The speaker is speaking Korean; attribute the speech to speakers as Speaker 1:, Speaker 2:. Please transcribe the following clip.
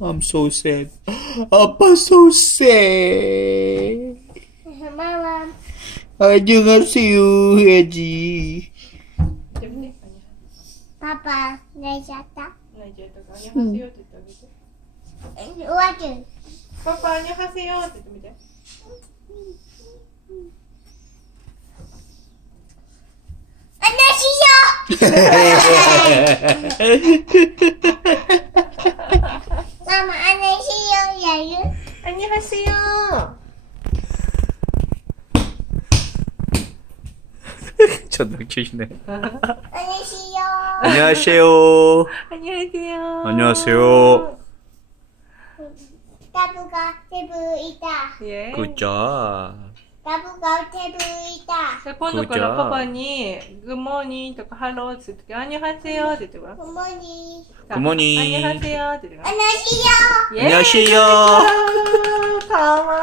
Speaker 1: I'm so sad. Apa so sad? Malam. Aja nggak sih, Haji.
Speaker 2: Papa, nggak jatuh. Papa, nggak jatuh. Nggak
Speaker 3: Papa, nggak jatuh. Nggak
Speaker 2: jatuh. sih jatuh.
Speaker 3: 안녕하세요.
Speaker 1: 존나 귀신네.
Speaker 2: 안녕하세요.
Speaker 1: 안녕하세요.
Speaker 3: 안녕하세요.
Speaker 1: 안녕하세요.
Speaker 2: 나부가 테브이다.
Speaker 1: 예. 굿자.
Speaker 2: 나부가 테브이다.
Speaker 3: 세포는 그 아빠니 굿모닝 또 할로 듣게 안녕하세요.
Speaker 2: 굿모닝.
Speaker 1: 굿모닝. 안녕하세요. 안녕하세요.
Speaker 3: power. Oh.